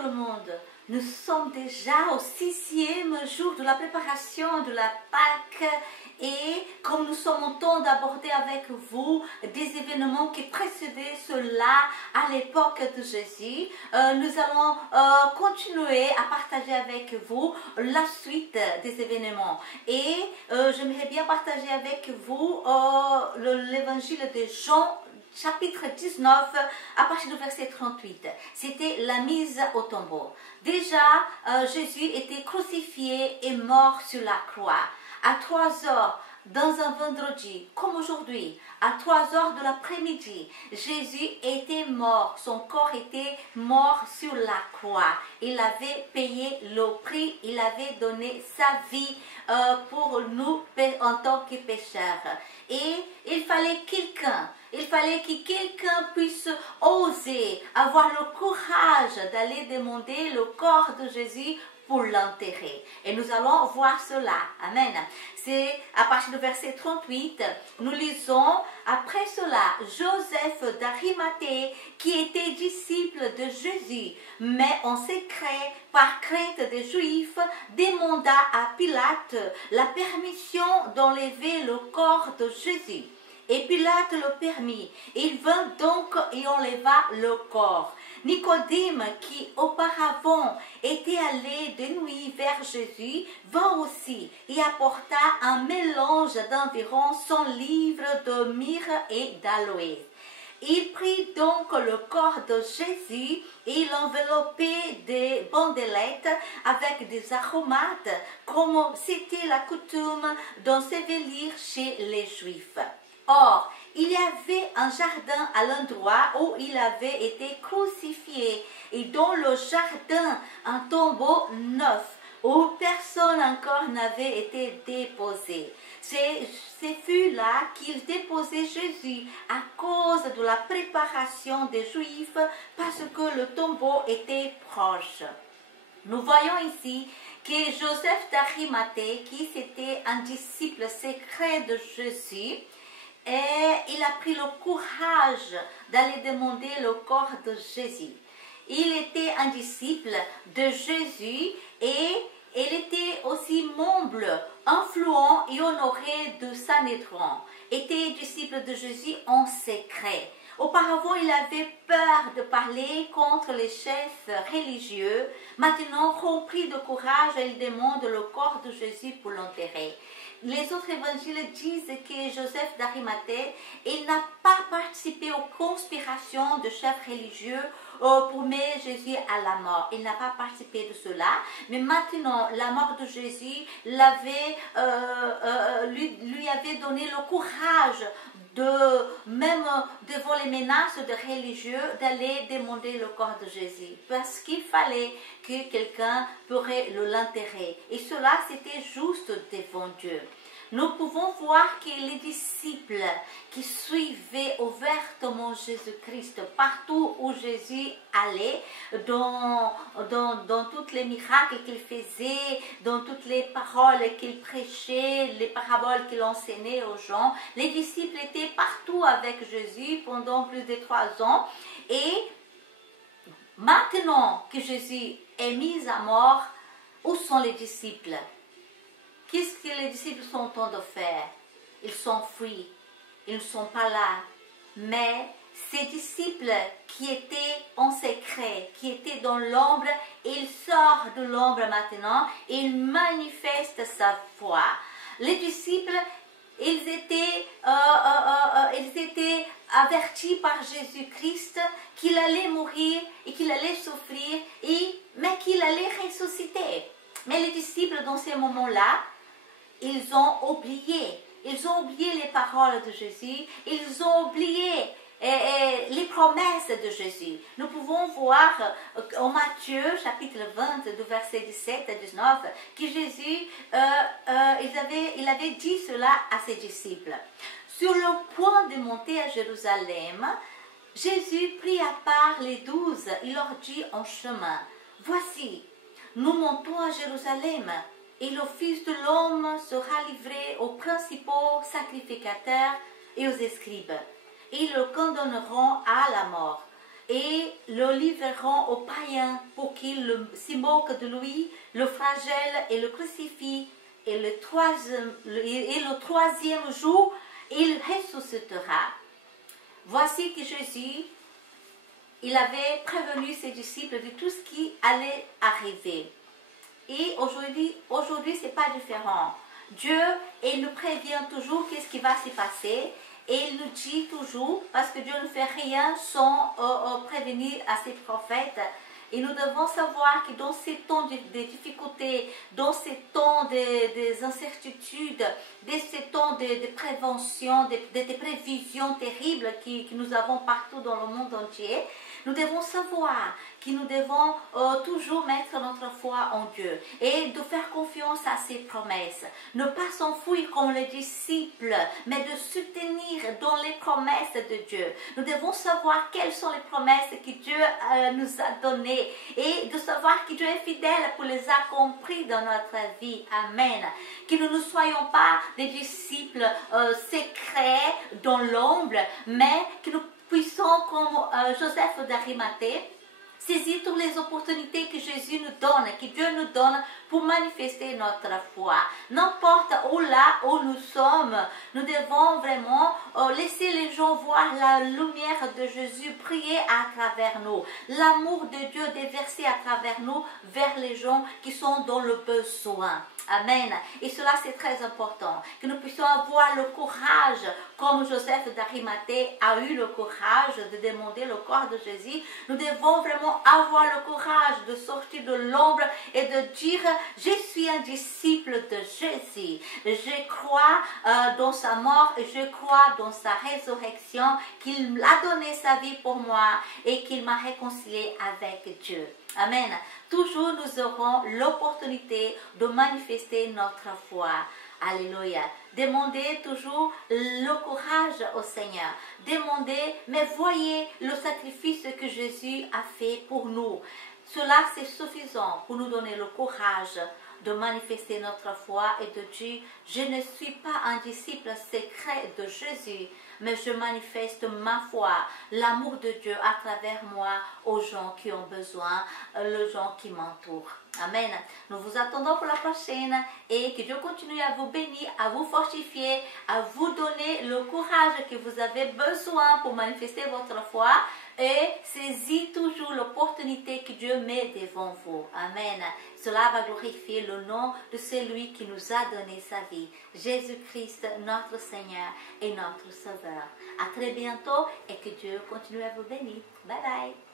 tout le monde. Nous sommes déjà au 6e jour de la préparation de la Pâque et comme nous sommes en train d'aborder avec vous des événements qui précédaient cela à l'époque de Jésus, nous allons continuer à partager avec vous la suite des événements. Et j'aimerais bien partager avec vous l'évangile de Jean, chapitre 19, à partir du verset 38. C'était la mise au tombeau. Déjà, Jésus était crucifié et mort sur la croix. À 3 heures, dans un vendredi, comme aujourd'hui, à 3 heures de l'après-midi, Jésus était mort. Son corps était mort sur la croix. Il avait payé le prix. Il avait donné sa vie pour nous en tant que pécheurs. Et il fallait que quelqu'un puisse oser avoir le courage d'aller demander le corps de Jésus pour l'enterrer. Et nous allons voir cela. Amen. C'est à partir du verset 38, nous lisons, après cela, Joseph d'Arimathée, qui était disciple de Jésus, mais en secret, par crainte des Juifs, demanda à Pilate la permission d'enlever le corps de Jésus. Et Pilate le permit. Il vint donc et enleva le corps. Nicodème, qui auparavant était allé de nuit vers Jésus, vint aussi et apporta un mélange d'environ 100 livres de myrrhe et d'aloès. Il prit donc le corps de Jésus et l'enveloppait de bandelettes avec des aromates, comme c'était la coutume d'ensevelir chez les Juifs. Or, il y avait un jardin à l'endroit où il avait été crucifié et dans le jardin un tombeau neuf où personne encore n'avait été déposé. Ce fut là qu'il déposait Jésus à cause de la préparation des Juifs parce que le tombeau était proche. Nous voyons ici que Joseph d'Arimathée, qui était un disciple secret de Jésus, et il a pris le courage d'aller demander le corps de Jésus. Il était un disciple de Jésus et il était aussi membre influent et honoré de Sanhédrin. Il était disciple de Jésus en secret. Auparavant, il avait peur de parler contre les chefs religieux. Maintenant, rempli de courage, il demande le corps de Jésus pour l'enterrer. Les autres évangiles disent que Joseph d'Arimathée, il n'a pas participé aux conspirations de chefs religieux pour mettre Jésus à la mort. Il n'a pas participé de cela. Mais maintenant, la mort de Jésus lui avait donné le courage même devant les menaces de religieux, d'aller demander le corps de Jésus. Parce qu'il fallait que quelqu'un pourrait l'enterrer. Et cela, c'était juste devant Dieu. Nous pouvons voir que les disciples qui suivaient ouvertement Jésus-Christ partout où Jésus allait, dans tous les miracles qu'il faisait, dans toutes les paroles qu'il prêchait, les paraboles qu'il enseignait aux gens, les disciples étaient partout avec Jésus pendant plus de 3 ans. Et maintenant que Jésus est mis à mort, où sont les disciples? Qu'est-ce que les disciples sont en train de faire? Ils s'enfuient, ils ne sont pas là. Mais ces disciples qui étaient en secret, qui étaient dans l'ombre, ils sortent de l'ombre maintenant et ils manifestent sa foi. Les disciples, ils étaient avertis par Jésus-Christ qu'il allait mourir et qu'il allait souffrir, mais qu'il allait ressusciter. Mais les disciples, dans ces moments-là, ils ont oublié les paroles de Jésus, ils ont oublié les promesses de Jésus. Nous pouvons voir en Matthieu, chapitre 20, du verset 17 à 19, que Jésus, il avait dit cela à ses disciples. Sur le point de monter à Jérusalem, Jésus prit à part les 12 et leur dit en chemin, « Voici, nous montons à Jérusalem, et le Fils de l'homme sera livré aux principaux sacrificateurs et aux scribes. Ils le condamneront à la mort et le livreront aux païens pour qu'ils s'y moquent de lui, le flagellent et le crucifient. Et le troisième jour, il ressuscitera. Voici que Jésus, il avait prévenu ses disciples de tout ce qui allait arriver. Et aujourd'hui, ce n'est pas différent. Dieu, il nous prévient toujours qu'est-ce qui va se passer. Et il nous dit toujours, parce que Dieu ne fait rien sans prévenir à ses prophètes. Et nous devons savoir que dans ces temps de difficultés, dans ces temps des incertitudes, dans ces temps de prévention, de prévisions terribles que nous avons partout dans le monde entier, nous devons savoir que nous devons toujours mettre notre foi en Dieu et de faire confiance à ses promesses. Ne pas s'enfuir comme les disciples, mais de soutenir dans les promesses de Dieu. Nous devons savoir quelles sont les promesses que Dieu nous a données et de savoir que Dieu est fidèle pour les accomplir dans notre vie. Amen. Que nous ne soyons pas des disciples secrets dans l'ombre, mais que nous puissons, comme Joseph d'Arimathée, saisir toutes les opportunités que Jésus nous donne, que Dieu nous donne pour manifester notre foi. N'importe où nous sommes, nous devons vraiment laisser les gens voir la lumière de Jésus briller à travers nous. L'amour de Dieu déversé à travers nous vers les gens qui sont dans le besoin. Amen. Et cela, c'est très important. Que nous puissions avoir le courage, comme Joseph d'Arimathée a eu le courage de demander le corps de Jésus. Nous devons vraiment avoir le courage de sortir de l'ombre et de dire, je suis un disciple de Jésus. Je crois dans sa mort et je crois dans sa résurrection, qu'il a donné sa vie pour moi et qu'il m'a réconcilié avec Dieu. Amen. Toujours nous aurons l'opportunité de manifester notre foi. Alléluia. Demandez toujours le courage au Seigneur. Demandez, mais voyez le sacrifice que Jésus a fait pour nous. Cela, c'est suffisant pour nous donner le courage de manifester notre foi et de dire, je ne suis pas un disciple secret de Jésus, mais je manifeste ma foi, l'amour de Dieu à travers moi aux gens qui ont besoin, les gens qui m'entourent. Amen. Nous vous attendons pour la prochaine et que Dieu continue à vous bénir, à vous fortifier, à vous donner le courage que vous avez besoin pour manifester votre foi et saisir toujours l'opportunité que Dieu met devant vous. Amen. Cela va glorifier le nom de celui qui nous a donné sa vie, Jésus-Christ, notre Seigneur et notre Sauveur. À très bientôt et que Dieu continue à vous bénir. Bye bye.